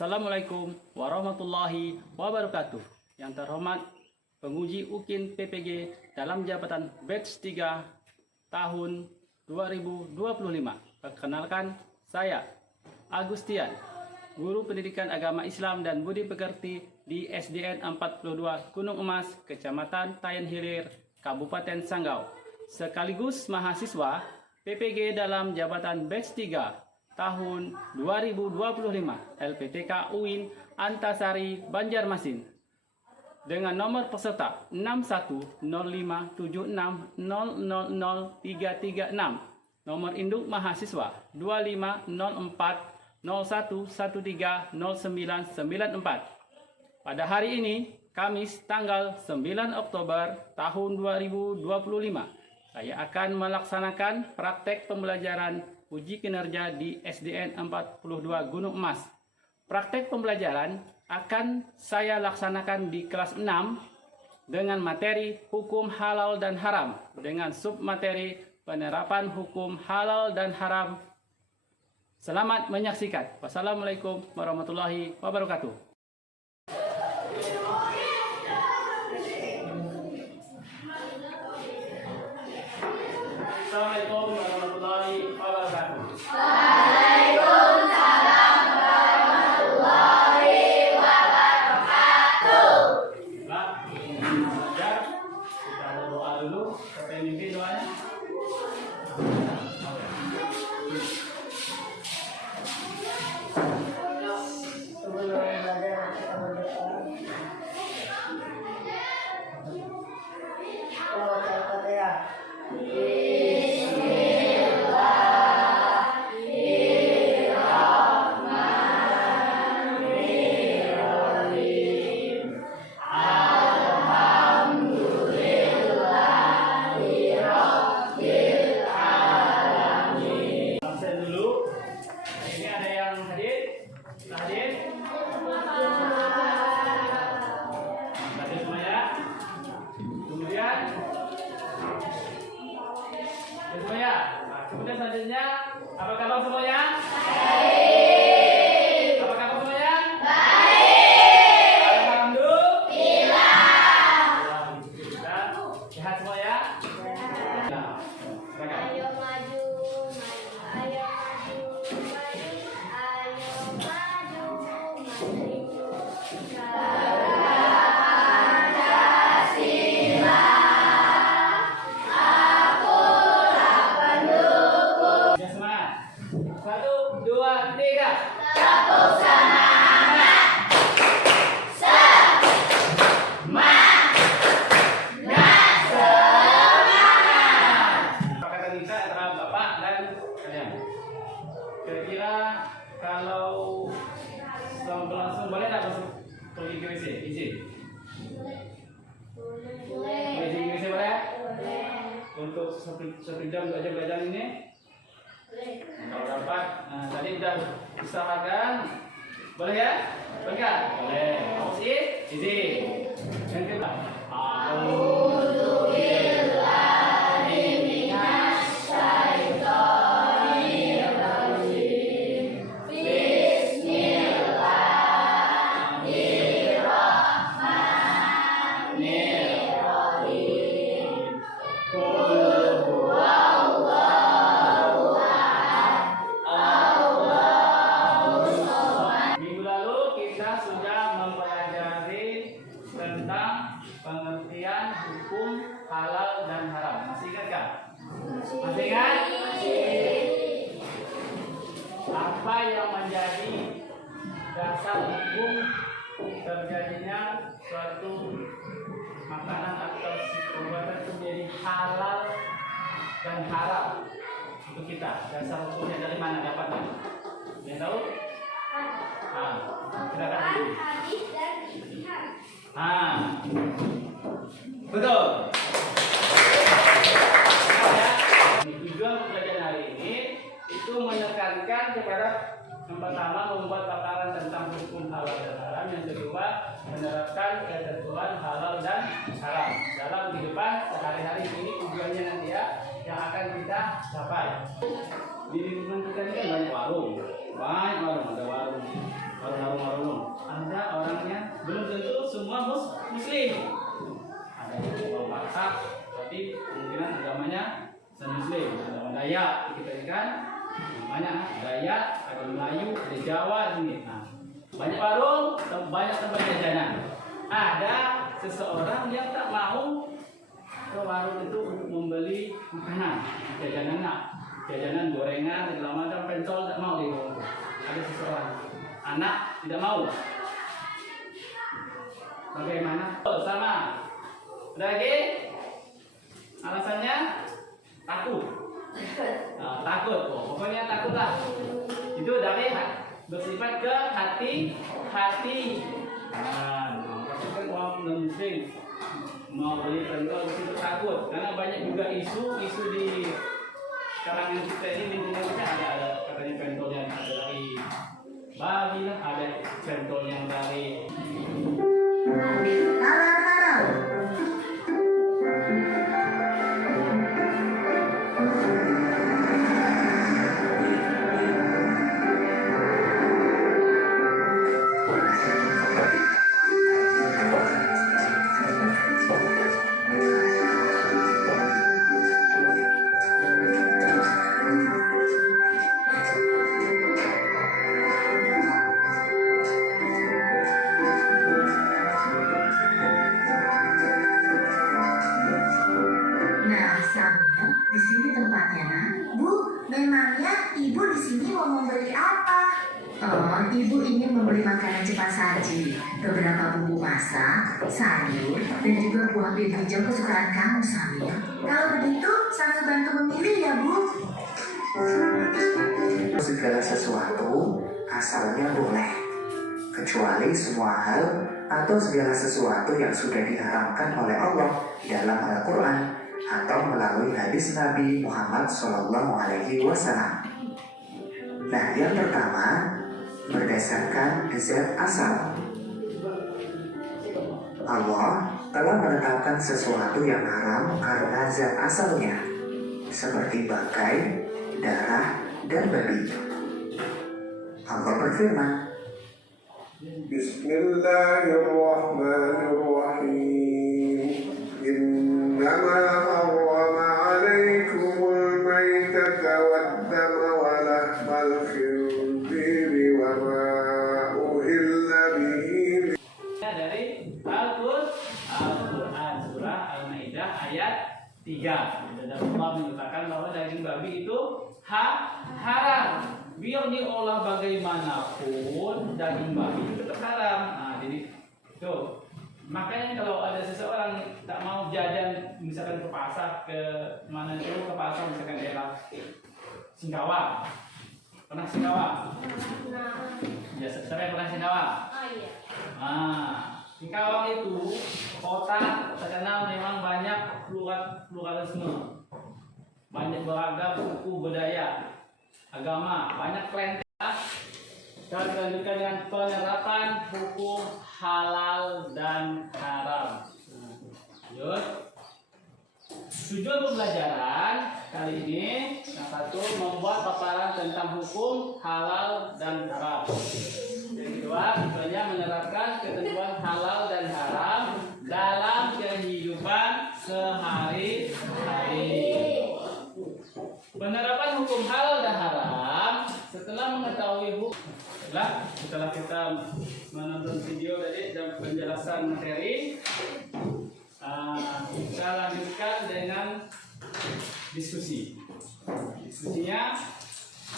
Assalamualaikum warahmatullahi wabarakatuh. Yang terhormat penguji UKIN PPG dalam jabatan batch 3 tahun 2025. Perkenalkan, saya Agustian, guru pendidikan agama Islam dan budi pekerti di SDN 42 Gunung Emas, Kecamatan Tayan Hilir, Kabupaten Sanggau, sekaligus mahasiswa PPG dalam jabatan batch 3 tahun 2025 LPTK UIN Antasari Banjarmasin dengan nomor peserta 610576000336, nomor induk mahasiswa 2501130994. Pada hari ini, Kamis tanggal 9 Oktober tahun 2025, saya akan melaksanakan praktek pembelajaran uji kinerja di SDN 42 Gunung Emas. Praktek pembelajaran akan saya laksanakan di kelas 6 dengan materi hukum halal dan haram dengan submateri penerapan hukum halal dan haram. Selamat menyaksikan. Wassalamualaikum warahmatullahi wabarakatuh. Assalamualaikum warahmatullahi wabarakatuh. Waalaikumsalam warahmatullahi wabarakatuh. Baik, kita berdoa dulu. Siapa yang mimpin doanya? Kemudian selanjutnya, apa kabar semuanya? Baik. Apa kabar semuanya? Baik. Alhamdulillah. Sehat semuanya? Nah, Ayo maju, ayo maju, ayo maju, ya semangat. 1, 2, 3. tepuk semangat, Perkataan kita antara Bapak dan kalian. Kira-kira kalau langsung boleh nggak masuk pergi ke WC? Izin. Izin ke WC boleh? Untuk satu jam 2 jam belajar ini. Kalau dapat, tadi udah usahakan. Boleh ya? Boleh? Boleh. Mau izin. Yang kedua. Minggu lalu kita sudah mempelajari tentang pengertian hukum halal dan haram. Masih ingat kan? Masih ingat? Apa yang menjadi dasar hukum terjadinya suatu makanan atau perbuatan itu menjadi halal dan haram untuk kita? Dasar hukumnya dari mana dapatnya? Yang tahu? Silakan dulu. Betul. Tujuan pembelajaran hari ini itu menekankan kepada yang pertama membuat paparan tentang hukum halal dan haram, yang kedua menerapkan ketentuan halal dan haram dalam kehidupan sehari-hari. Ini tujuannya nanti ya yang akan kita capai. Di lingkungan kita ini kan banyak warung, ada warung Dayak kita ini kan banyak, Dayak, ada Melayu, ada Jawa ini. Nah, banyak warung, banyak tempat jajanan. Ada seseorang yang tak mau ke warung itu untuk membeli makanan, jajanan gorengan, segala macam, pentol, tak mau di warung itu. Ada seseorang anak tidak mau. Bagaimana? Oh, sama. Ada lagi? Alasannya takut. Nah, takut. Oh, pokoknya takutlah. Itu dari bersifat ke hati. Nah, kan orang non-muslim mau beli pentol itu takut karena banyak juga isu di kalangan kita ini, lingkungan kita ada katanya pentol yang ada dari babi lah, ada pentol yang dari Nah, Samia, di sini tempatnya, nak. Bu, memangnya ibu di sini mau membeli apa? Oh, ibu ingin membeli makanan cepat saji, beberapa bumbu masak, sayur, dan juga buah bir hijau kesukaan kamu, Samia. Kalau begitu, sambil bantu memilih ya, Bu. Segala sesuatu asalnya boleh, kecuali semua hal atau segala sesuatu yang sudah diharamkan oleh Allah dalam Al-Quran atau melalui hadis Nabi Muhammad SAW. Nah, yang pertama berdasarkan zat asal. Allah telah menetapkan sesuatu yang haram karena zat asalnya, seperti bangkai, darah, dan babi. Allah berfirman, Bismillahirrahmanirrahim. Innama harrama alaikumul maitata waddama wa lahmal khinziri wa ma uhilla bihi. dari Al-Quran surah Al-Maidah ayat 3. Dan Allah menyatakan bahwa daging babi itu haram. Biar diolah bagaimanapun daging babi itu tetap haram. Nah, jadi tuh. Makanya kalau ada seseorang tak mau jajan misalkan ke pasar, ke mana itu, ke pasar misalkan daerah Singkawang. Pernah Singkawang? Ya, siapa yang pernah Singkawang? Oh iya. Nah, Singkawang itu kota terkenal memang banyak pluralisme, banyak beragam suku, budaya, agama, banyak kelenteng. Dan dilanjutkan dengan penerapan hukum halal dan haram. Lanjut. Tujuan pembelajaran kali ini yang satu membuat paparan tentang hukum halal dan haram. Yang kedua, tujuannya menerapkan ketentuan halal dan haram dalam kehidupan sehari-hari. Penerapan hukum halal dan haram setelah mengetahui hukum. Setelah kita menonton video tadi dan penjelasan materi, kita lanjutkan dengan diskusi. Diskusinya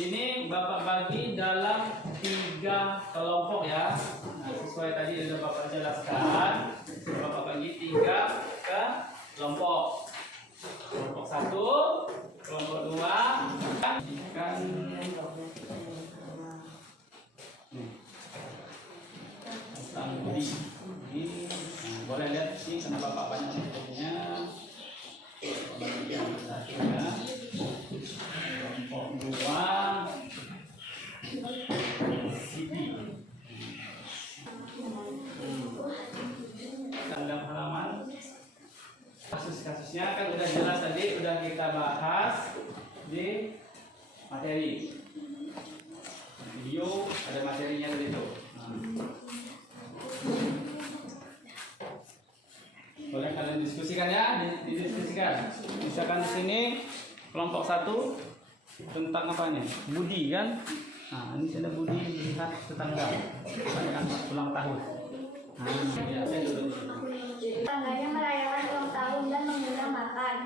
ini Bapak bagi dalam 3 kelompok ya. Nah, sesuai tadi yang Bapak jelaskan, Bapak bagi 3 ke kelompok. Kelompok 1, kelompok 2, kan tentang ini. Boleh lihat sih kenapa Bapak banyak materinya. Bagian satunya kelompok 2 sini. Tanda halaman. Kasus-kasusnya kan udah jelas tadi, udah kita bahas di materi. Video ada materinya tadi tuh. Boleh kalian diskusikan ya, didiskusikan. Misalkan di sini kelompok 1 tentang apa nih? Budi kan? Nah, ini ada budi melihat tetangga. Merayakan ulang tahun. Nah, ya, saya dulu. Tetangganya merayakan ulang tahun dan mengundang makan.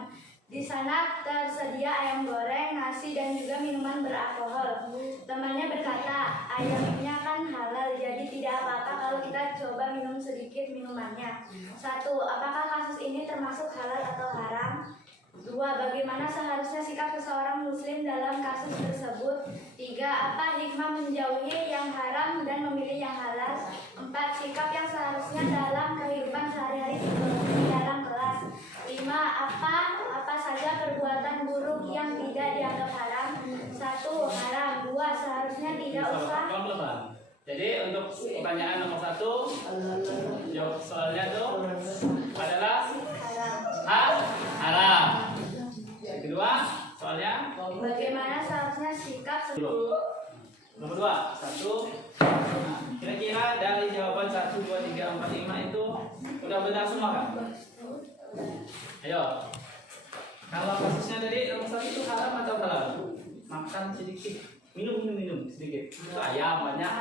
Di sana tersedia ayam goreng, nasi, dan juga minuman beralkohol. Temannya berkata, ayamnya kan halal, jadi tidak apa-apa kalau kita coba minum sedikit minumannya. 1. Apakah kasus ini termasuk halal atau haram? 2. Bagaimana seharusnya sikap seseorang muslim dalam kasus tersebut? 3. Apa hikmah menjauhi yang haram dan memilih yang halal? 4. Sikap yang seharusnya dalam kehidupan sehari-hari seperti dalam kelas. 5. Apa saja perbuatan buruk yang tidak dianggap haram? 1. Haram. 2. Seharusnya tidak usah. Jadi untuk pertanyaan nomor 1, jawab soalnya tuh adalah haram. Yang kedua, soalnya Bagaimana seharusnya sikap nomor 2, 1. Nah, kira-kira dari jawaban 1, 2, 3, 4, 5 itu udah benar semua kan? Ayo. Kalau kasusnya tadi nomor 1 itu haram atau halal? Makan sedikit, minum sedikit. Itu ayam banyak.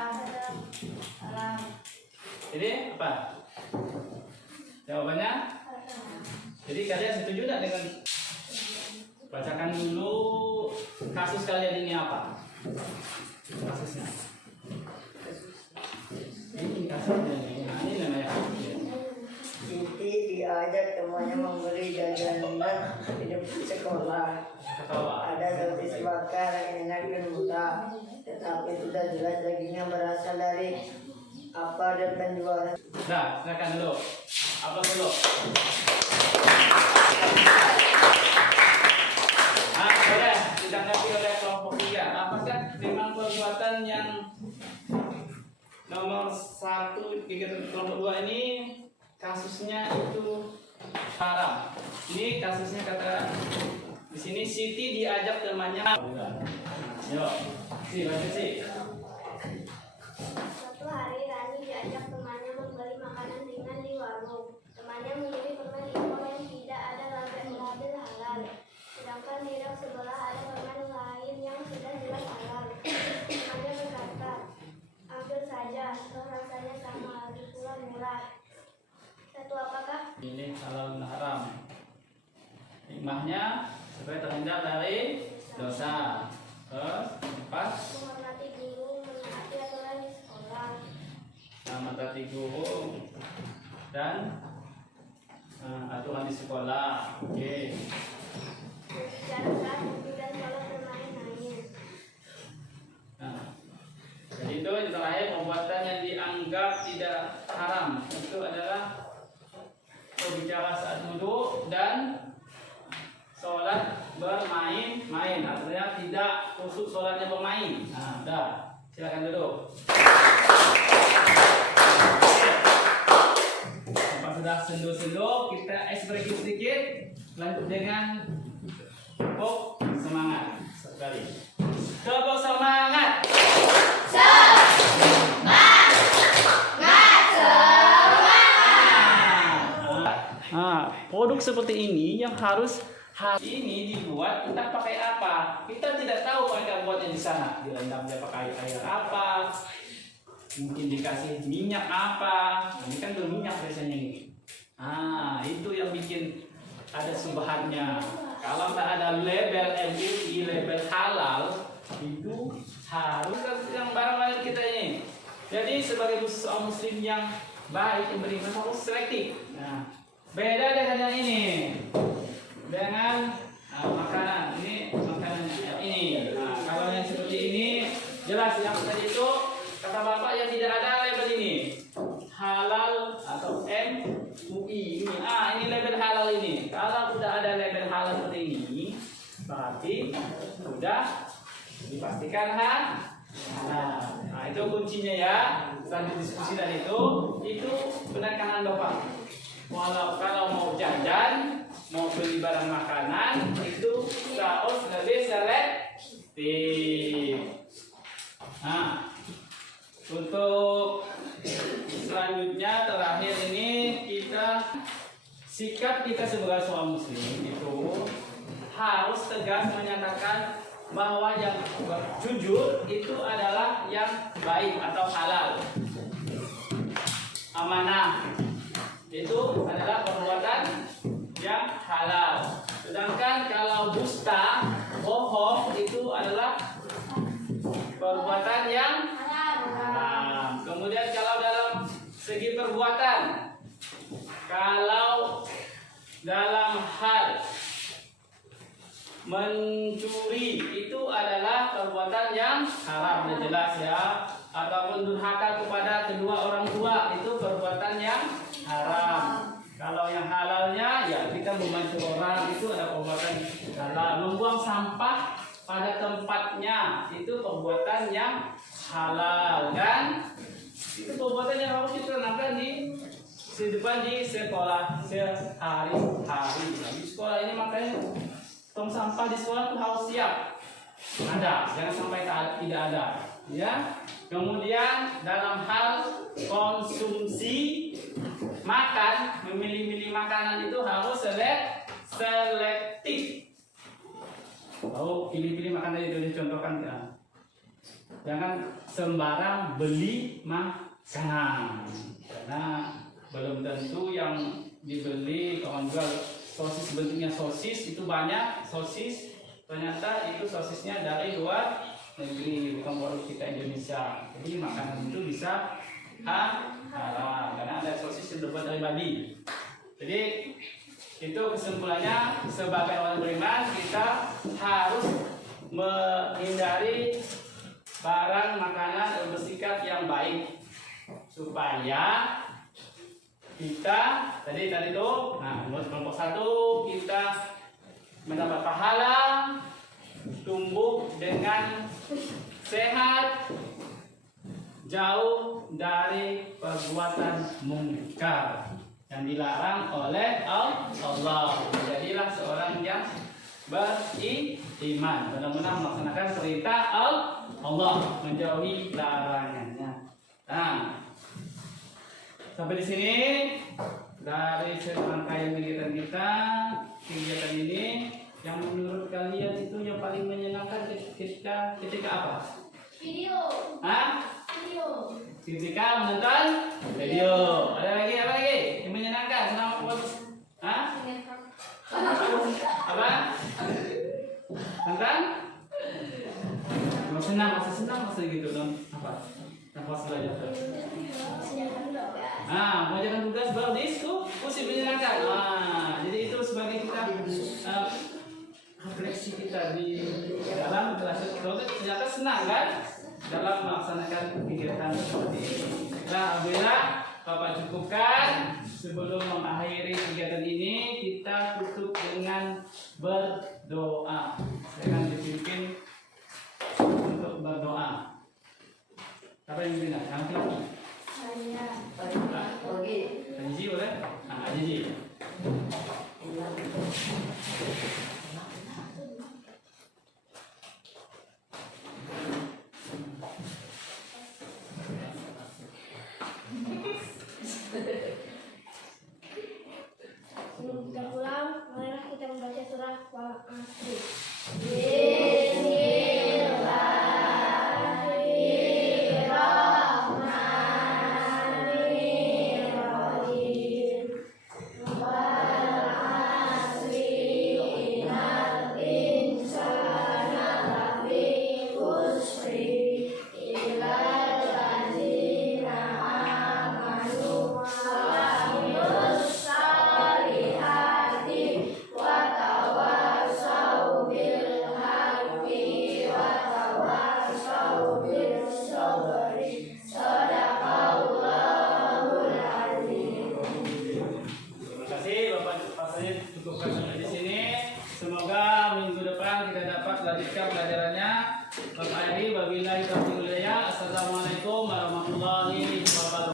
haram. Jadi apa? Jawabannya? Jadi kalian setuju tidak dengan bacakan dulu kasus kalian ini apa? Kasusnya. Ini kasusnya. Nah, ini namanya. Siti diajak temannya membeli jajanan di depan sekolah. Ada sosis bakar yang enak dan murah, tetapi sudah jelas dagingnya berasal dari apa dan penjualnya. Nah, silakan dulu. Apa dulu? Boleh ditanggapi oleh kelompok 3. Apakah memang perbuatan yang nomor 1 kelompok 2 ini kasusnya itu haram? Ini kasusnya kata di sini Siti diajak temannya. Yo, baca sih. Suatu hari Rani diajak temannya membeli makanan ringan di warung. Temannya memilih permen impor yang tidak ada label halal. Sedangkan di rak sebelah ada permen lain yang sudah jelas halal. Temannya berkata, ambil saja, toh rasanya sama, lagi pula murah. 1. Apakah Ini halal dan haram. Hikmahnya supaya terhindar dari dosa. Terus 4, menghormati guru, menaati aturan di sekolah? mentaati guru dan aturan di sekolah. Oke. Berbicara saat duduk dan kalau bermain-main. Nah, jadi itu yang terakhir perbuatan yang dianggap tidak haram itu adalah berbicara saat duduk dan sholat bermain-main. Artinya tidak khusus sholatnya bermain. Nah, udah, silakan duduk. Apa sudah sendu-sendu, kita ekspresi sedikit. Lanjut dengan tepuk semangat sekali. Tepuk semangat. Produk seperti ini yang harus ini dibuat entah pakai apa. Kita tidak tahu mereka buatnya di sana. Direndamnya pakai air apa? Mungkin dikasih minyak apa? Nah, ini kan berminyak biasanya ini. Itu yang bikin ada subhannya. Kalau tak ada label MUI, label halal, itu harus yang barang-barang kita ini. Jadi sebagai seorang muslim yang baik, yang beriman harus selektif. Nah, beda dengan yang ini. Dengan makanan ini, makanannya ini. Nah, kalau yang seperti ini jelas yang tadi itu kata bapak yang tidak ada label ini halal atau MUI ini. Ini label halal ini. Kalau sudah ada label halal seperti ini, berarti sudah dipastikan Nah, itu kuncinya ya. Setelah diskusi dan itu penekanan bapak. Kalau mau jajan, mau beli barang makanan, itu harus lebih selektif. Nah, untuk selanjutnya terakhir ini sikap kita sebagai seorang muslim itu harus tegas menyatakan bahwa yang jujur itu adalah yang baik atau halal. Amanah itu adalah perbuatan yang halal. Sedangkan kalau dusta, bohong itu adalah perbuatan yang haram. Kemudian kalau dalam segi perbuatan, kalau dalam hal mencuri itu adalah perbuatan yang haram, sudah jelas ya. Ataupun durhaka kepada kedua orang tua itu perbuatan yang haram. Kalau yang halalnya ya kita membantu orang itu ada perbuatan halal. Membuang sampah pada tempatnya itu perbuatan yang halal, kan? Itu perbuatan yang harus kita lakukan di depan di sekolah sehari-hari. Di sekolah ini makanya tong sampah di sekolah itu harus siap ada, jangan sampai tidak ada, ya. Kemudian dalam hal konsumsi makan, memilih-milih makanan itu harus selektif. Pilih-pilih makanan itu dicontohkan ya. Jangan sembarang beli makanan, karena belum tentu yang dibeli kalau jual sosis bentuknya sosis itu banyak sosis, ternyata itu sosisnya dari luar negeri, bukan produk kita Indonesia. Jadi makanan itu bisa halal karena ada sosis yang terbuat dari babi. Jadi itu kesimpulannya, sebagai orang beriman kita harus menghindari barang makanan dan bersikap yang baik supaya kita tadi tuh, menurut kelompok 1 kita mendapat pahala, tumbuh dengan sehat, jauh dari perbuatan mungkar yang dilarang oleh Allah. Jadilah seorang yang beriman, benar-benar melaksanakan perintah Allah, menjauhi larangannya. Nah, sampai di sini dari serangkaian kegiatan ini, yang menurut kalian itu yang paling menyenangkan ketika apa? Video. Ketika menonton video. Ada lagi apa lagi? Yang menyenangkan selama puasa? Apa? Tentang? Masa senang gitu apa? Puasa belajar. Mengerjakan tugas baru diskusi menyenangkan. Jadi itu sebagai kita refleksi kita di dalam kelas ternyata senang kan dalam melaksanakan kegiatan seperti ini. Nah, alhamdulillah Bapak cukupkan. Sebelum mengakhiri kegiatan ini kita tutup dengan berdoa. Saya akan dipimpin untuk berdoa. Apa yang dipimpin? Yang laki. Aji boleh? Aji. Sebelum kita pulang, marilah kita membaca surah Al-Asr. Semoga minggu depan kita dapat lanjutkan pelajarannya. Bapak Eri, wabillahi taufiq wal hidayah. Assalamualaikum warahmatullahi